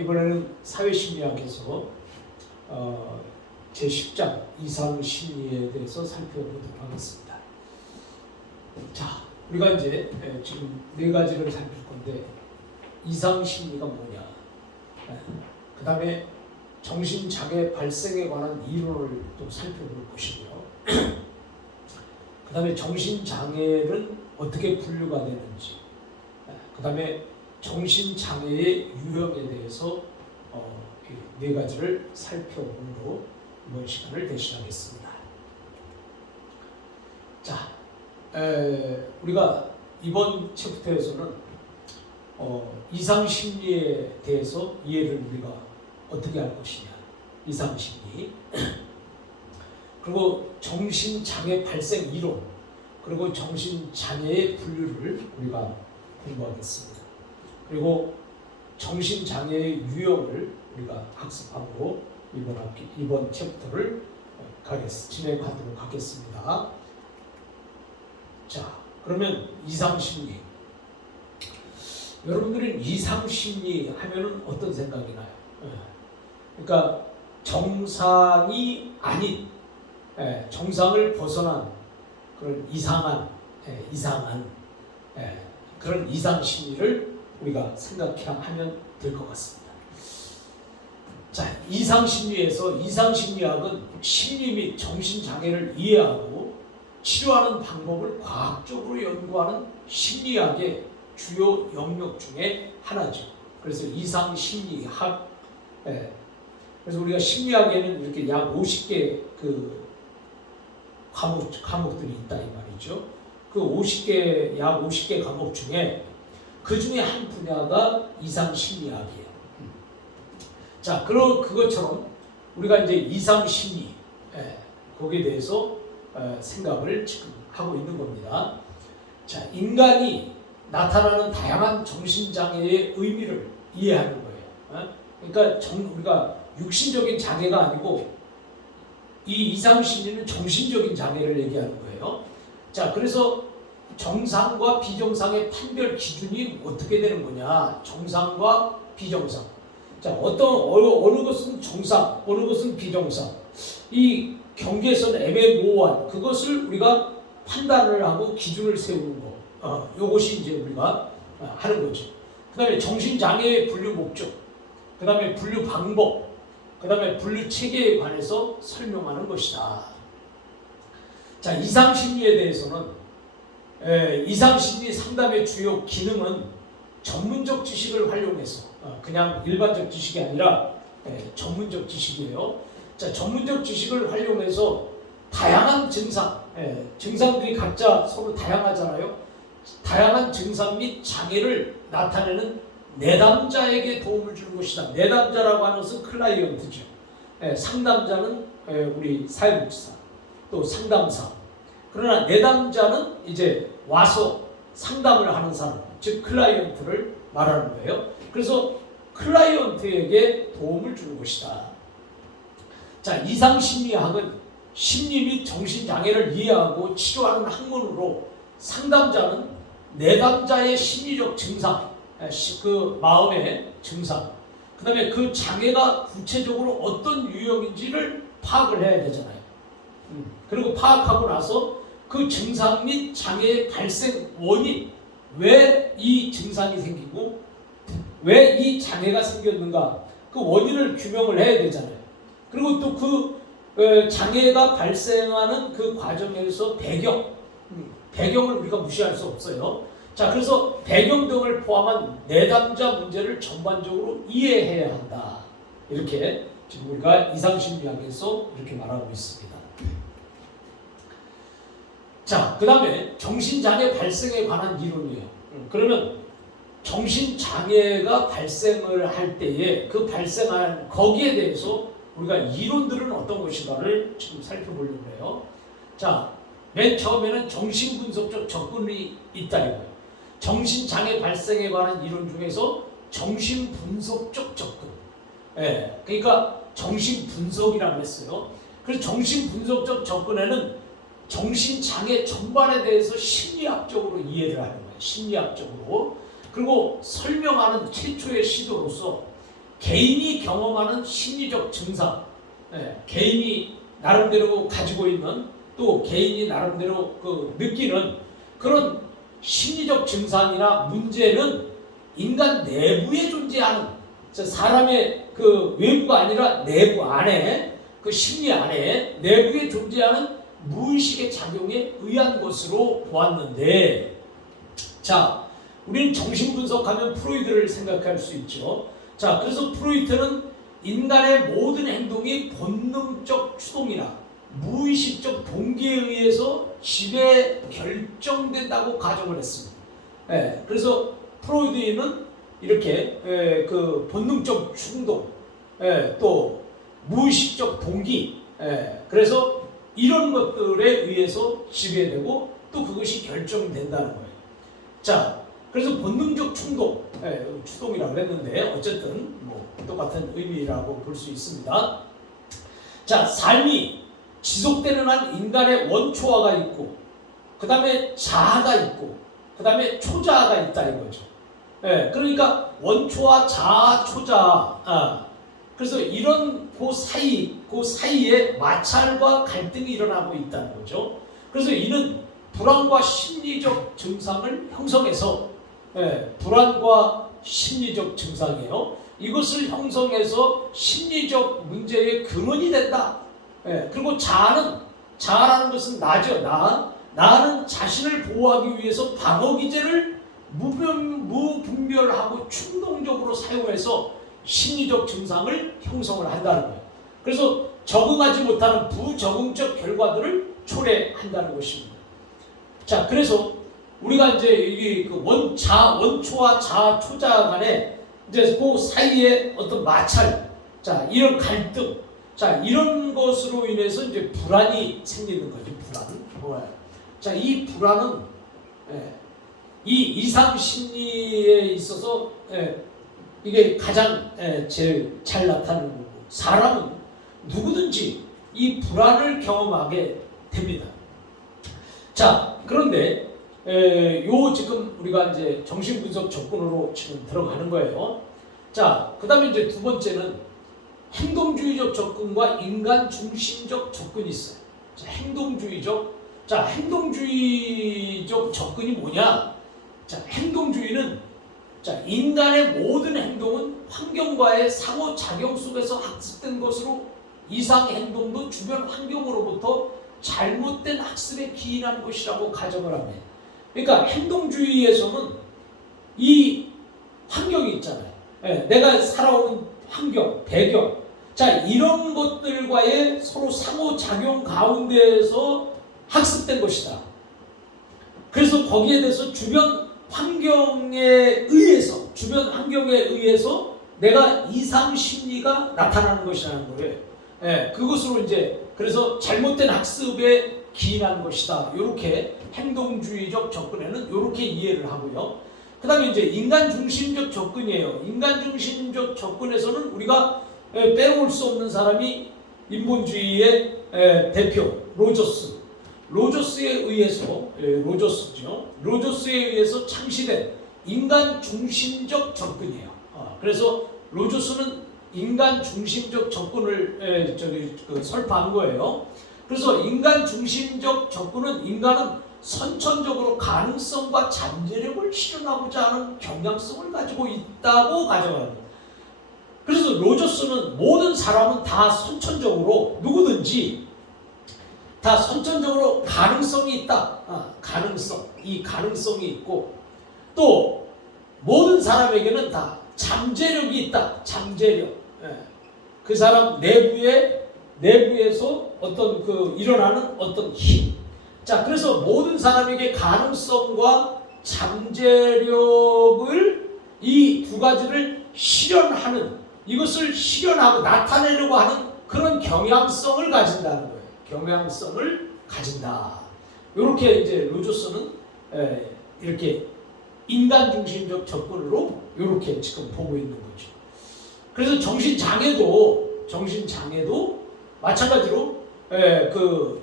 이번에는 사회심리학에서 제10장 이상심리에 대해서 살펴보도록 하겠습니다. 자, 우리가 이제 지금 네 가지를 살필 건데 이상심리가 뭐냐, 그 다음에 정신장애 발생에 관한 이론을 또 살펴볼 것이고요. 그 다음에 정신장애는 어떻게 분류가 되는지, 그 다음에 정신장애의 유형에 대해서 네 가지를 살펴보므로 이번 시간을 대신하겠습니다. 자, 우리가 이번 챕터에서는 이상심리에 대해서 이해를 우리가 어떻게 할 것이냐, 이상심리, 그리고 정신장애 발생 이론, 그리고 정신장애의 분류를 우리가 공부하겠습니다. 그리고 정신장애의 유형을 우리가 학습하고 이번 챕터를 진행하도록 하겠습니다. 자, 그러면 이상심리. 여러분들은 이상심리 하면은 어떤 생각이 나요? 그러니까 정상이 아닌, 정상을 벗어난 그런 이상한 그런 이상심리를 우리가 생각하면 될 것 같습니다. 자, 이상심리학은 심리 및 정신장애를 이해하고 치료하는 방법을 과학적으로 연구하는 심리학의 주요 영역 중에 하나죠. 그래서 이상심리학, 그래서 우리가 심리학에는 이렇게 약 50개 그 과목들이 있다 이 말이죠. 그 약 50개 과목 중에 그 중에 한 분야가 이상심리학이에요. 자, 그것처럼 우리가 이제 이상심리, 거기에 대해서 생각을 지금 하고 있는 겁니다. 자, 인간이 나타나는 다양한 정신장애의 의미를 이해하는 거예요. 그러니까 우리가 육신적인 장애가 아니고 이 이상심리는 정신적인 장애를 얘기하는 거예요. 자, 그래서 정상과 비정상의 판별 기준이 어떻게 되는 거냐? 정상과 비정상. 자, 어느 것은 정상, 어느 것은 비정상. 이 경계선 애매모호한 그것을 우리가 판단을 하고 기준을 세우는 거. 이것이 이제 우리가 하는 거죠. 그다음에 정신장애의 분류 목적, 그다음에 분류 방법, 그다음에 분류 체계에 관해서 설명하는 것이다. 자, 이상심리에 대해서는 이상심리 상담의 주요 기능은 전문적 지식을 활용해서 그냥 일반적 지식이 아니라 전문적 지식이에요. 자, 전문적 지식을 활용해서 다양한 증상들이 각자 서로 다양하잖아요. 다양한 증상 및 장애를 나타내는 내담자에게 도움을 주는 것이다. 내담자라고 하는 것은 클라이언트죠. 상담자는 우리 사회복지사, 또 상담사. 그러나 내담자는 이제 와서 상담을 하는 사람, 즉 클라이언트를 말하는 거예요. 그래서 클라이언트에게 도움을 주는 것이다. 자, 이상심리학은 심리 및 정신장애를 이해하고 치료하는 학문으로 상담자는 내담자의 심리적 증상, 그 마음의 증상, 그 다음에 그 장애가 구체적으로 어떤 유형인지를 파악을 해야 되잖아요. 그리고 파악하고 나서 그 증상 및 장애의 발생 원인, 왜 이 증상이 생기고 왜 이 장애가 생겼는가, 그 원인을 규명을 해야 되잖아요. 그리고 또 그 장애가 발생하는 그 과정에서 배경을 우리가 무시할 수 없어요. 자, 그래서 배경 등을 포함한 내담자 문제를 전반적으로 이해해야 한다. 이렇게 지금 우리가 이상심리학에서 이렇게 말하고 있습니다. 자, 그 다음에 정신장애 발생에 관한 이론이에요. 그러면 정신장애가 발생을 할 때에 그 발생한 거기에 대해서 우리가 이론들은 어떤 것인가를 지금 살펴보려고 해요. 자, 맨 처음에는 정신분석적 접근이 있다 이거예요. 정신장애 발생에 관한 이론 중에서 정신분석적 접근. 그러니까 정신분석이라고 했어요. 그래서 정신분석적 접근에는 정신장애 전반에 대해서 심리학적으로 이해를 하는 거예요. 심리학적으로. 그리고 설명하는 최초의 시도로서 개인이 경험하는 심리적 증상, 개인이 나름대로 가지고 있는 또 개인이 나름대로 그 느끼는 그런 심리적 증상이나 문제는 인간 내부에 존재하는 사람의 그 외부가 아니라 내부 안에 그 심리 안에 내부에 존재하는 무의식의 작용에 의한 것으로 보았는데 자 우리는 정신분석하면 프로이드를 생각할 수 있죠. 자 그래서 프로이트는 인간의 모든 행동이 본능적 추동이나 무의식적 동기에 의해서 지배 결정된다고 가정을 했습니다. 그래서 프로이드는 이렇게 그 본능적 충동, 또 무의식적 동기, 그래서 이런 것들에 의해서 지배되고 또 그것이 결정된다는 거예요. 자, 그래서 본능적 충동, 추동이라고 했는데 어쨌든 뭐 똑같은 의미라고 볼 수 있습니다. 자, 삶이 지속되는 한 인간의 원초화가 있고, 그 다음에 자아가 있고, 그 다음에 초자아가 있다 이거죠. 그러니까 원초화, 자아, 초자아. 그래서 이런 그 사이에 마찰과 갈등이 일어나고 있다는 거죠. 그래서 이는 불안과 심리적 증상을 형성해서, 불안과 심리적 증상이에요. 이것을 형성해서 심리적 문제의 근원이 된다. 그리고 자아라는 것은 나죠. 나는 자신을 보호하기 위해서 방어 기제를 무분별하고 충동적으로 사용해서 심리적 증상을 형성을 한다는 거예요. 그래서 적응하지 못하는 부적응적 결과들을 초래한다는 것입니다. 자, 그래서 우리가 이제 이게 그 원초와 자아, 초자 간에 이제 그 사이에 어떤 마찰, 자, 이런 갈등, 자, 이런 것으로 인해서 이제 불안이 생기는 거죠. 불안. 자, 이 불안은 이 이상 심리에 있어서 이게 가장 제일 잘 나타나는 거고, 사람은 누구든지 이 불안을 경험하게 됩니다. 자, 그런데 요 지금 우리가 이제 정신분석 접근으로 지금 들어가는 거예요. 자, 그 다음에 이제 두 번째는 행동주의적 접근과 인간 중심적 접근이 있어요. 자, 행동주의적 접근이 뭐냐? 자, 행동주의는 인간의 모든 행동은 환경과의 상호작용 속에서 학습된 것으로 이상 행동도 주변 환경으로부터 잘못된 학습에 기인한 것이라고 가정을 합니다. 그러니까 행동주의에서는 이 환경이 있잖아요. 내가 살아오는 환경, 배경, 자, 이런 것들과의 서로 상호작용 가운데에서 학습된 것이다. 그래서 거기에 대해서 주변 환경에 의해서 내가 이상 심리가 나타나는 것이라는 거예요. 그것으로 이제 그래서 잘못된 학습에 기인한 것이다. 이렇게 행동주의적 접근에는 이렇게 이해를 하고요. 그 다음에 이제 인간 중심적 접근이에요. 인간 중심적 접근에서는 우리가 빼놓을 수 없는 사람이 인본주의의 대표 로저스에 의해서 로저스에 의해서 창시된 인간 중심적 접근이에요. 그래서 로저스는 인간 중심적 접근을 설파한 거예요. 그래서 인간 중심적 접근은 인간은 선천적으로 가능성과 잠재력을 실현하고자 하는 경향성을 가지고 있다고 가정합니다. 그래서 로저스는 모든 사람은 다 선천적으로 누구든지 다 선천적으로 가능성이 있다. 이 가능성이 있고 또 모든 사람에게는 다 잠재력이 있다. 잠재력. 그 사람 내부에서 어떤 일어나는 어떤 힘. 자, 그래서 모든 사람에게 가능성과 잠재력을 이 두 가지를 이것을 실현하고 나타내려고 하는 그런 경향성을 가진다는 거예요. 경향성을 가진다. 이렇게 이제 로저스는 이렇게 인간 중심적 접근으로 이렇게 지금 보고 있는 거죠. 그래서 정신장애도 마찬가지로 그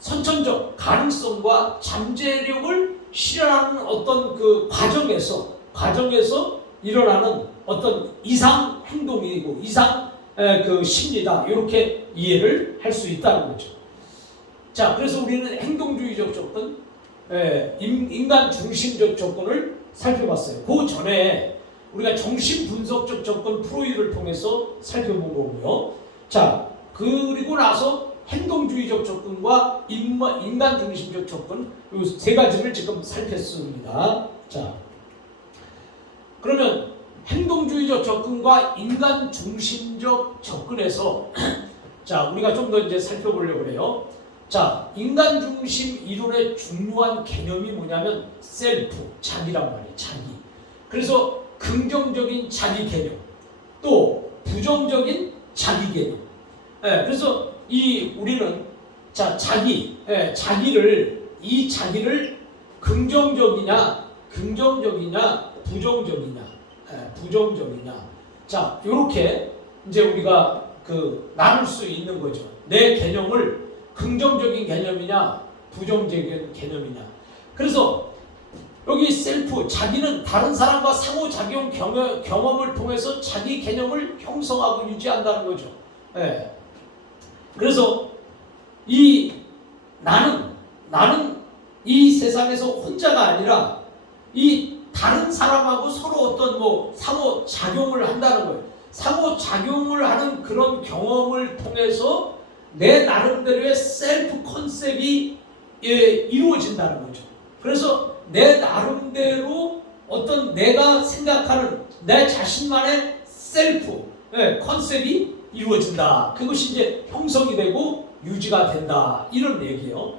선천적 가능성과 잠재력을 실현하는 어떤 그 과정에서 일어나는 어떤 이상 행동이고 이상 그 심리다 이렇게 이해를 할 수 있다는 거죠. 자, 그래서 우리는 행동주의적 조건, 인간 중심적 조건을 살펴봤어요. 그 전에 우리가 정신분석적 조건 프로이드를 통해서 살펴본 거고요. 자, 그리고 나서 행동주의적 조건과 인간 중심적 조건 이 세 가지를 지금 살폈습니다. 자, 그러면 행동주의적 접근과 인간 중심적 접근에서 자, 우리가 좀 더 이제 살펴보려고 그래요. 자, 인간 중심 이론의 중요한 개념이 뭐냐면 셀프, 자기란 말이에요. 자기. 그래서 긍정적인 자기 개념, 또 부정적인 자기 개념. 그래서 우리는 자, 자기를 긍정적이냐, 부정적이냐. 자, 이렇게 이제 우리가 나눌 수 있는 거죠. 내 개념을 긍정적인 개념이냐, 부정적인 개념이냐. 그래서 여기 셀프, 자기는 다른 사람과 상호작용 경험을 통해서 자기 개념을 형성하고 유지한다는 거죠. 그래서 나는 이 세상에서 혼자가 아니라 이 다른 사람하고 서로 어떤 상호작용을 한다는 거예요. 상호작용을 하는 그런 경험을 통해서 내 나름대로의 셀프 컨셉이 이루어진다는 거죠. 그래서 내 나름대로 어떤 내가 생각하는 내 자신만의 셀프 컨셉이 이루어진다. 그것이 이제 형성이 되고 유지가 된다. 이런 얘기예요.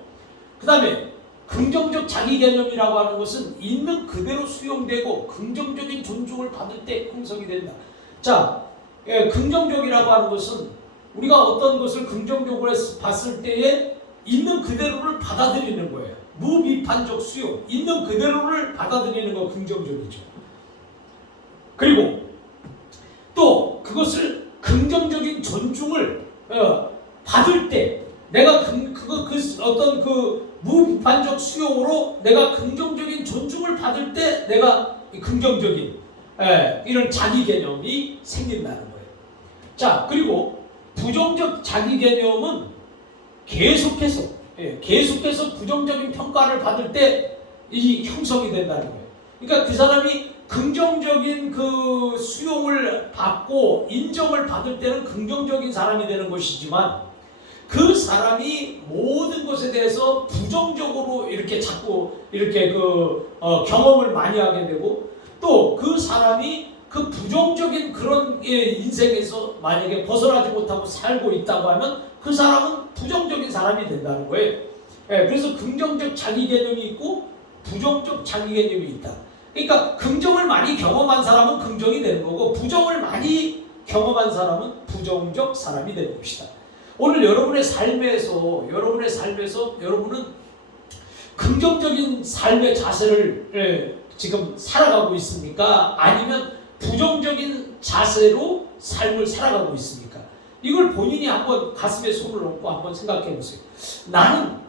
그 다음에 긍정적 자기 개념이라고 하는 것은 있는 그대로 수용되고 긍정적인 존중을 받을 때 형성이 된다. 자, 긍정적이라고 하는 것은 우리가 어떤 것을 긍정적으로 봤을 때에 있는 그대로를 받아들이는 거예요. 무비판적 수용, 있는 그대로를 받아들이는 거 긍정적이죠. 그리고 또 그것을 긍정적인 존중을 받을 때 내가 어떤 무비판적 수용으로 내가 긍정적인 존중을 받을 때 내가 긍정적인 이런 자기 개념이 생긴다는 거예요. 자, 그리고 부정적 자기 개념은 계속해서 부정적인 평가를 받을 때 이 형성이 된다는 거예요. 그러니까 그 사람이 긍정적인 그 수용을 받고 인정을 받을 때는 긍정적인 사람이 되는 것이지만 그 사람이 모든 것에 대해서 부정적으로 이렇게 자꾸 이렇게 경험을 많이 하게 되고 또 그 사람이 그 부정적인 그런 인생에서 만약에 벗어나지 못하고 살고 있다고 하면 그 사람은 부정적인 사람이 된다는 거예요. 그래서 긍정적 자기 개념이 있고 부정적 자기 개념이 있다. 그러니까 긍정을 많이 경험한 사람은 긍정이 되는 거고 부정을 많이 경험한 사람은 부정적 사람이 되는 것이다. 오늘 여러분의 삶에서 여러분은 긍정적인 삶의 자세를 지금 살아가고 있습니까? 아니면 부정적인 자세로 삶을 살아가고 있습니까? 이걸 본인이 한번 가슴에 손을 얹고 한번 생각해 보세요. 나는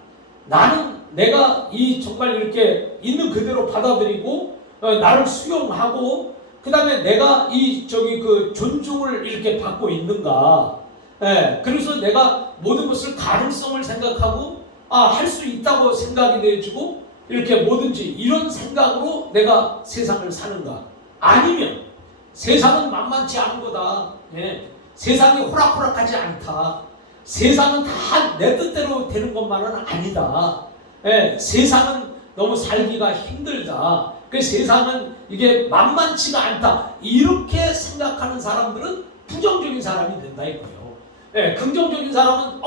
내가 정말 이렇게 있는 그대로 받아들이고 나를 수용하고 그 다음에 내가 존중을 이렇게 받고 있는가? 그래서 내가 모든 것을 가능성을 생각하고 할 수 있다고 생각이 되어지고 이렇게 뭐든지 이런 생각으로 내가 세상을 사는가? 아니면 세상은 만만치 않은 거다. 세상이 호락호락하지 않다. 세상은 다 내 뜻대로 되는 것만은 아니다. 세상은 너무 살기가 힘들다. 그 세상은 이게 만만치가 않다. 이렇게 생각하는 사람들은 부정적인 사람이 된다 이거예요. 긍정적인 사람은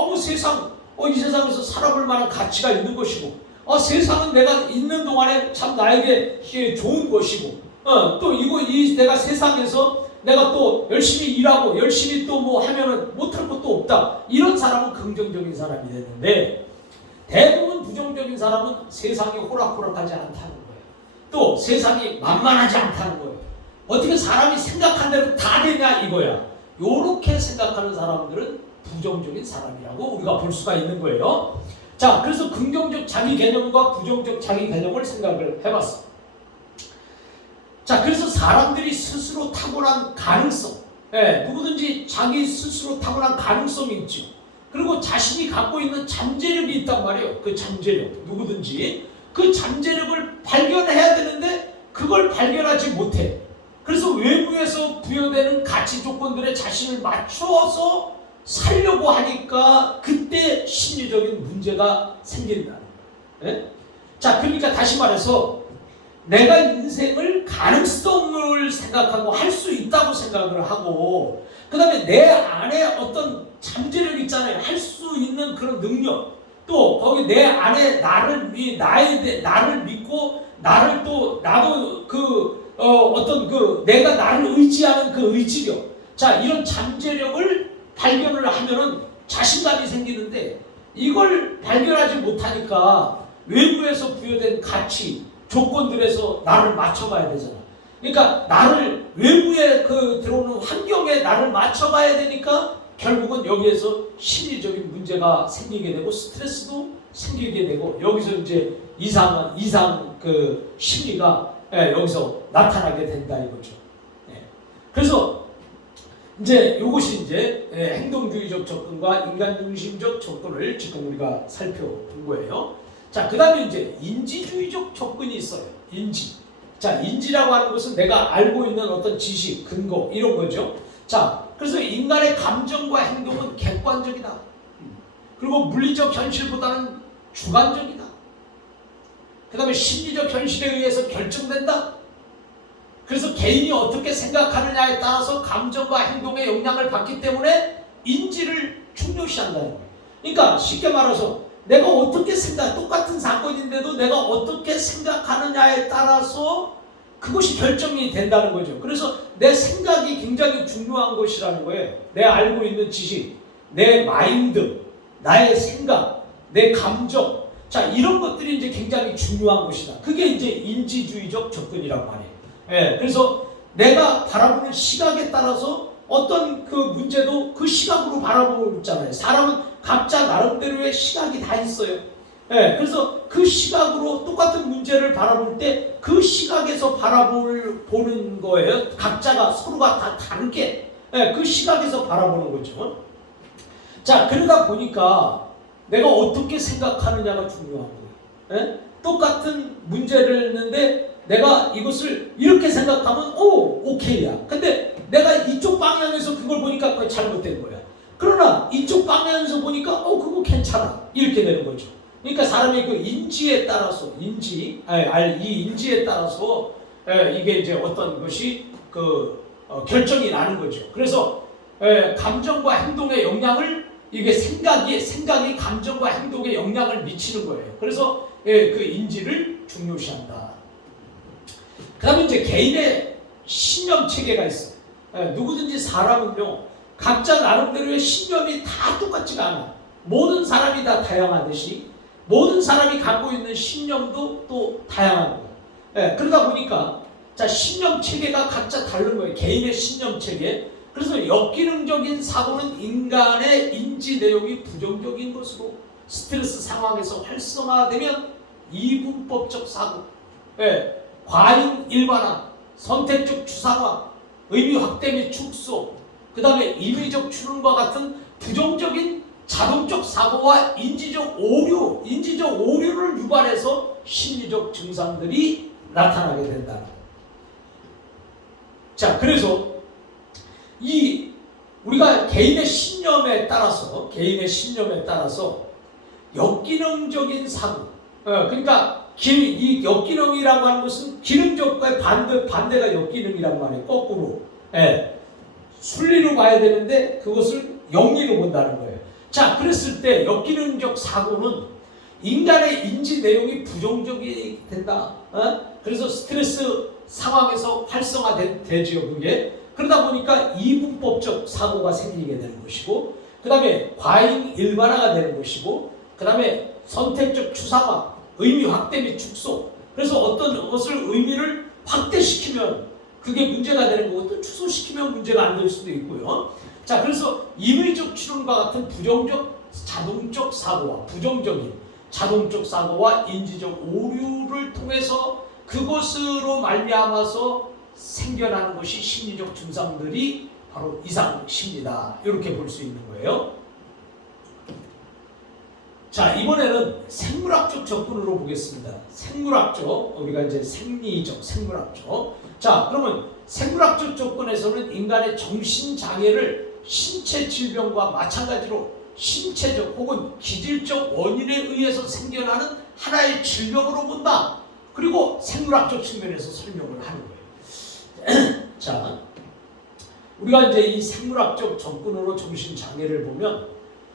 이 세상에서 살아볼 만한 가치가 있는 것이고 세상은 내가 있는 동안에 참 나에게 좋은 것이고 또 내가 세상에서 내가 또 열심히 일하고 열심히 또 하면은 못할 것도 없다. 이런 사람은 긍정적인 사람이 되는데 대부분 부정적인 사람은 세상이 호락호락하지 않다는 거예요. 또 세상이 만만하지 않다는 거예요. 어떻게 사람이 생각한 대로 다 되냐 이거야. 요렇게 생각하는 사람들은 부정적인 사람이라고 우리가 볼 수가 있는 거예요. 자, 그래서 긍정적 자기 개념과 부정적 자기 개념을 생각을 해봤어. 자, 그래서 사람들이 스스로 타고난 가능성, 누구든지 자기 스스로 타고난 가능성이 있죠. 그리고 자신이 갖고 있는 잠재력이 있단 말이에요. 그 잠재력, 누구든지 그 잠재력을 발견해야 되는데 그걸 발견하지 못해. 그래서 외부에서 부여되는 가치 조건들에 자신을 맞추어서 살려고 하니까 그때 심리적인 문제가 생긴다. 자, 그러니까 다시 말해서 내가 인생을 가능성을 생각하고 할 수 있다고 생각을 하고, 그 다음에 내 안에 어떤 잠재력 있잖아요. 할 수 있는 그런 능력, 또 거기 내 안에 나를 믿고 나를 또 나도 어떤 내가 나를 의지하는 그 의지력, 자, 이런 잠재력을 발견을 하면은 자신감이 생기는데, 이걸 발견하지 못하니까 외부에서 부여된 가치 조건들에서 나를 맞춰가야 되잖아. 그러니까 나를 외부에 들어오는 환경에 나를 맞춰가야 되니까 결국은 여기에서 심리적인 문제가 생기게 되고 스트레스도 생기게 되고, 여기서 이제 이상 심리가 여기서 나타나게 된다 이거죠. 그래서 이제 이것이 이제 행동주의적 접근과 인간중심적 접근을 지금 우리가 살펴본 거예요. 자, 그 다음에 이제 인지주의적 접근이 있어요. 인지. 자, 인지라고 하는 것은 내가 알고 있는 어떤 지식, 근거 이런 거죠. 자, 그래서 인간의 감정과 행동은 객관적이다. 그리고 물리적 현실보다는 주관적이다. 그 다음에 심리적 현실에 의해서 결정된다. 그래서 개인이 어떻게 생각하느냐에 따라서 감정과 행동에 영향을 받기 때문에 인지를 중요시한다는 거예요. 그러니까 쉽게 말해서 내가 어떻게 똑같은 사건인데도 내가 어떻게 생각하느냐에 따라서 그것이 결정이 된다는 거죠. 그래서 내 생각이 굉장히 중요한 것이라는 거예요. 내 알고 있는 지식, 내 마인드, 나의 생각, 내 감정, 자, 이런 것들이 이제 굉장히 중요한 것이다. 그게 이제 인지주의적 접근이란 말이에요. 그래서 내가 바라보는 시각에 따라서 어떤 그 문제도 그 시각으로 바라보고 있잖아요. 사람은 각자 나름대로의 시각이 다 있어요. 그래서 그 시각으로 똑같은 문제를 바라볼 때 그 시각에서 보는 거예요. 각자가 서로가 다 다르게 그 시각에서 바라보는 거죠. 자, 그러다 보니까 내가 어떻게 생각하느냐가 중요한 거예요. 똑같은 문제를 했는데 내가 이것을 이렇게 생각하면 오케이야. 근데 내가 이쪽 방향에서 그걸 보니까 그게 잘못된 거야. 그러나 이쪽 방향에서 보니까 그거 괜찮아. 이렇게 되는 거죠. 그러니까 사람의 그 인지에 따라서 이 인지에 따라서 이게 이제 어떤 것이 결정이 나는 거죠. 그래서 감정과 행동의 영향을 이게 생각이 감정과 행동에 영향을 미치는 거예요. 그래서 그 인지를 중요시한다. 그다음에 이제 개인의 신념 체계가 있어요. 누구든지 사람은요, 각자 나름대로의 신념이 다 똑같지가 않아. 모든 사람이 다 다양하듯이 모든 사람이 갖고 있는 신념도 또 다양한 거예요. 그러다 보니까 자, 신념 체계가 각자 다른 거예요. 개인의 신념 체계. 그래서 역기능적인 사고는 인간의 인지 내용이 부정적인 것으로 스트레스 상황에서 활성화되면 이분법적 사고, 과잉 일반화, 선택적 추상화, 의미 확대 및 축소, 그 다음에 임의적 추론과 같은 부정적인 자동적 사고와 인지적 오류를 유발해서 심리적 증상들이 나타나게 된다. 자, 그래서 우리가 개인의 신념에 따라서 역기능적인 사고, 그러니까 이 역기능이라고 하는 것은 기능적과의 반대가 역기능이란 말이에요. 거꾸로. 순리로 봐야 되는데 그것을 영리로 본다는 거예요. 자, 그랬을 때 역기능적 사고는 인간의 인지 내용이 부정적이 된다. 그래서 스트레스 상황에서 활성화되죠, 그게. 그러다 보니까 이분법적 사고가 생기게 되는 것이고, 그 다음에 과잉 일반화가 되는 것이고, 그 다음에 선택적 추상화, 의미 확대 및 축소. 그래서 어떤 것을 의미를 확대시키면 그게 문제가 되는 거고, 또 축소시키면 문제가 안 될 수도 있고요. 자, 그래서 임의적 추론과 같은 부정적 자동적 사고와 부정적인 자동적 사고와 인지적 오류를 통해서 그것으로 말미암아서 생겨나는 것이 심리적 증상들이 바로 이상심리다. 이렇게 볼 수 있는 거예요. 자, 이번에는 생물학적 접근으로 보겠습니다. 생물학적, 우리가 이제 생리적, 생물학적. 자, 그러면 생물학적 접근에서는 인간의 정신장애를 신체 질병과 마찬가지로 신체적 혹은 기질적 원인에 의해서 생겨나는 하나의 질병으로 본다. 그리고 생물학적 측면에서 설명을 하는 거예요. 자, 우리가 이제 이 생물학적 접근으로 정신장애를 보면,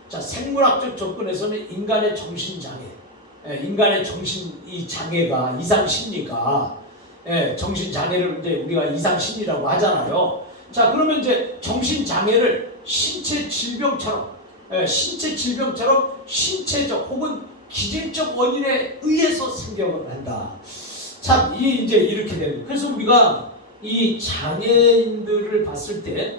자, 생물학적 접근에서는 인간의 정신장애, 인간의 정신 이 장애가 이상심리가, 정신장애를 이제 우리가 이상심리라고 하잖아요. 자, 그러면 이제 정신장애를 신체 질병처럼 신체적 혹은 기질적 원인에 의해서 생겨난다. 참, 이제 이렇게 되는 거예요. 그래서 우리가 이 장애인들을 봤을 때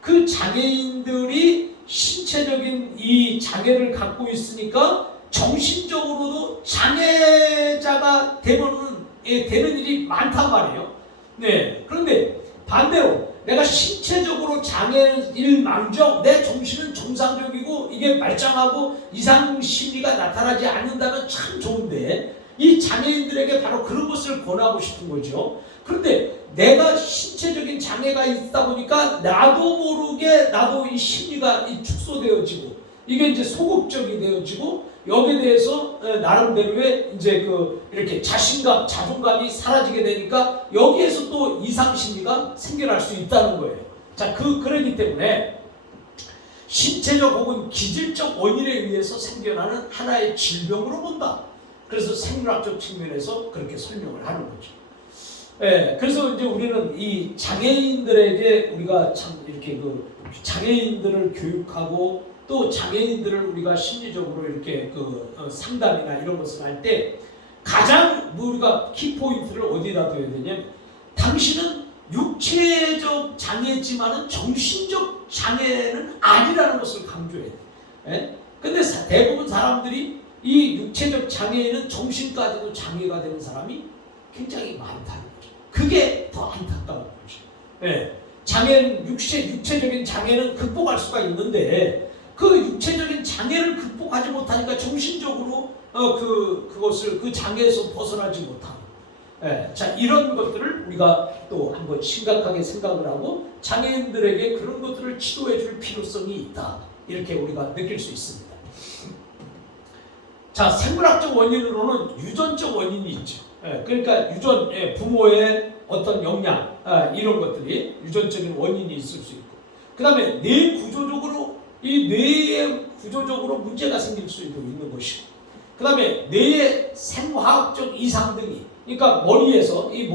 그 장애인들이 신체적인 이 장애를 갖고 있으니까 정신적으로도 장애자가 되는 일이 많단 말이에요. 네. 그런데 반대로 내가 신체적으로 장애일 망정 내 정신은 정상적이고 이게 말짱하고 이상 심리가 나타나지 않는다면 참 좋은데, 이 장애인들에게 바로 그런 것을 권하고 싶은 거죠. 그런데 내가 신체적인 장애가 있다 보니까 나도 모르게 나도 이 심리가 축소되어지고 이게 이제 소극적이 되어지고 여기에 대해서 나름대로의 이제 이렇게 자신감, 자존감이 사라지게 되니까 여기에서 또 이상 심리가 생겨날 수 있다는 거예요. 자, 그러기 때문에 신체적 혹은 기질적 원인에 의해서 생겨나는 하나의 질병으로 본다. 그래서 생물학적 측면에서 그렇게 설명을 하는 거죠. 그래서 이제 우리는 이 장애인들에게 우리가 참 이렇게 장애인들을 교육하고 또 장애인들을 우리가 심리적으로 이렇게 상담이나 이런 것을 할 때 가장 우리가 키포인트를 어디다 둬야 되냐면, 당신은 육체적 장애지만은 정신적 장애는 아니라는 것을 강조해야 돼. 근데 대부분 사람들이 이 육체적 장애에는 정신까지도 장애가 되는 사람이 굉장히 많다는 거죠. 그게 더 안타까운 거죠. 장애는 육체적인 장애는 극복할 수가 있는데 그 육체적인 장애를 극복하지 못하니까 정신적으로 그 장애에서 벗어나지 못하는. 자, 이런 것들을 우리가 또 한번 심각하게 생각을 하고 장애인들에게 그런 것들을 치료해 줄 필요성이 있다. 이렇게 우리가 느낄 수 있습니다. 자, 생물학적 원인으로는 유전적 원인이 있죠. 그러니까 부모의 어떤 영향, 이런 것들이 유전적인 원인이 있을 수 있고, 그 다음에 뇌 구조적으로 이 뇌에 구조적으로 문제가 생길 수도 있는 것이고, 그 다음에 뇌의 생화학적 이상 등이, 그러니까 머리에서 이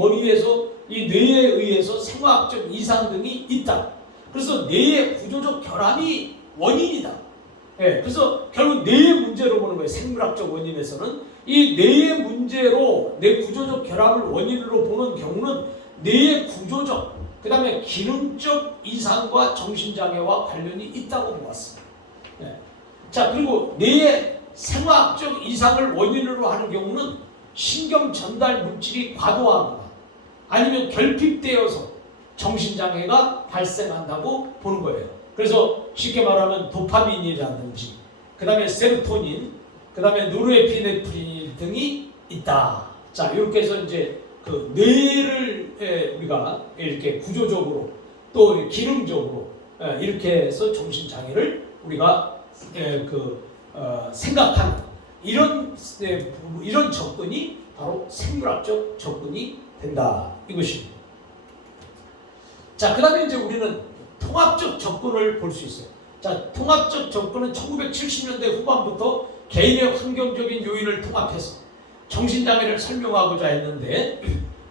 뇌에 의해서 생화학적 이상 등이 있다. 그래서 뇌의 구조적 결함이 원인이다. 그래서 결국 뇌의 문제로 보는 거예요. 생물학적 원인에서는 이 뇌의 문제로 뇌 구조적 결함을 원인으로 보는 경우는 뇌의 구조적, 그 다음에 기능적 이상과 정신장애와 관련이 있다고 보았습니다. 자, 그리고 뇌의 생화학적 이상을 원인으로 하는 경우는 신경 전달 물질이 과도하거나 아니면 결핍되어서 정신장애가 발생한다고 보는 거예요. 그래서 쉽게 말하면 도파민이라든지, 그 다음에 세로토닌, 그 다음에 노르에피네프린 등이 있다. 자, 이렇게 해서 이제 뇌를 우리가 이렇게 구조적으로 또 기능적으로 이렇게 해서 정신장애를 우리가 생각하는 이런 접근이 바로 생물학적 접근이 된다. 이것입니다. 자, 그 다음에 이제 우리는 통합적 접근을 볼 수 있어요. 자, 통합적 접근은 1970년대 후반부터 개인의 환경적인 요인을 통합해서 정신장애를 설명하고자 했는데,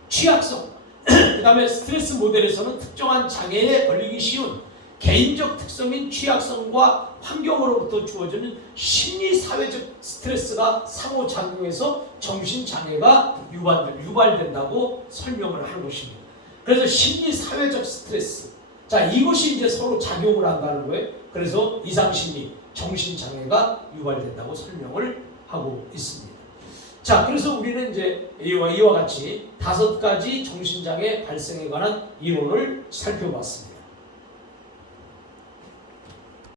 취약성, 그 다음에 스트레스 모델에서는 특정한 장애에 걸리기 쉬운 개인적 특성인 취약성과 환경으로부터 주어지는 심리사회적 스트레스가 상호작용해서 정신장애가 유발된다고 설명을 하는 것입니다. 그래서 심리사회적 스트레스, 자, 이것이 이제 서로 작용을 한다는 거예요. 그래서 이상심리, 정신장애가 유발된다고 설명을 하고 있습니다. 자, 그래서 우리는 이제 이와 같이 5가지 정신장애 발생에 관한 이론을 살펴봤습니다.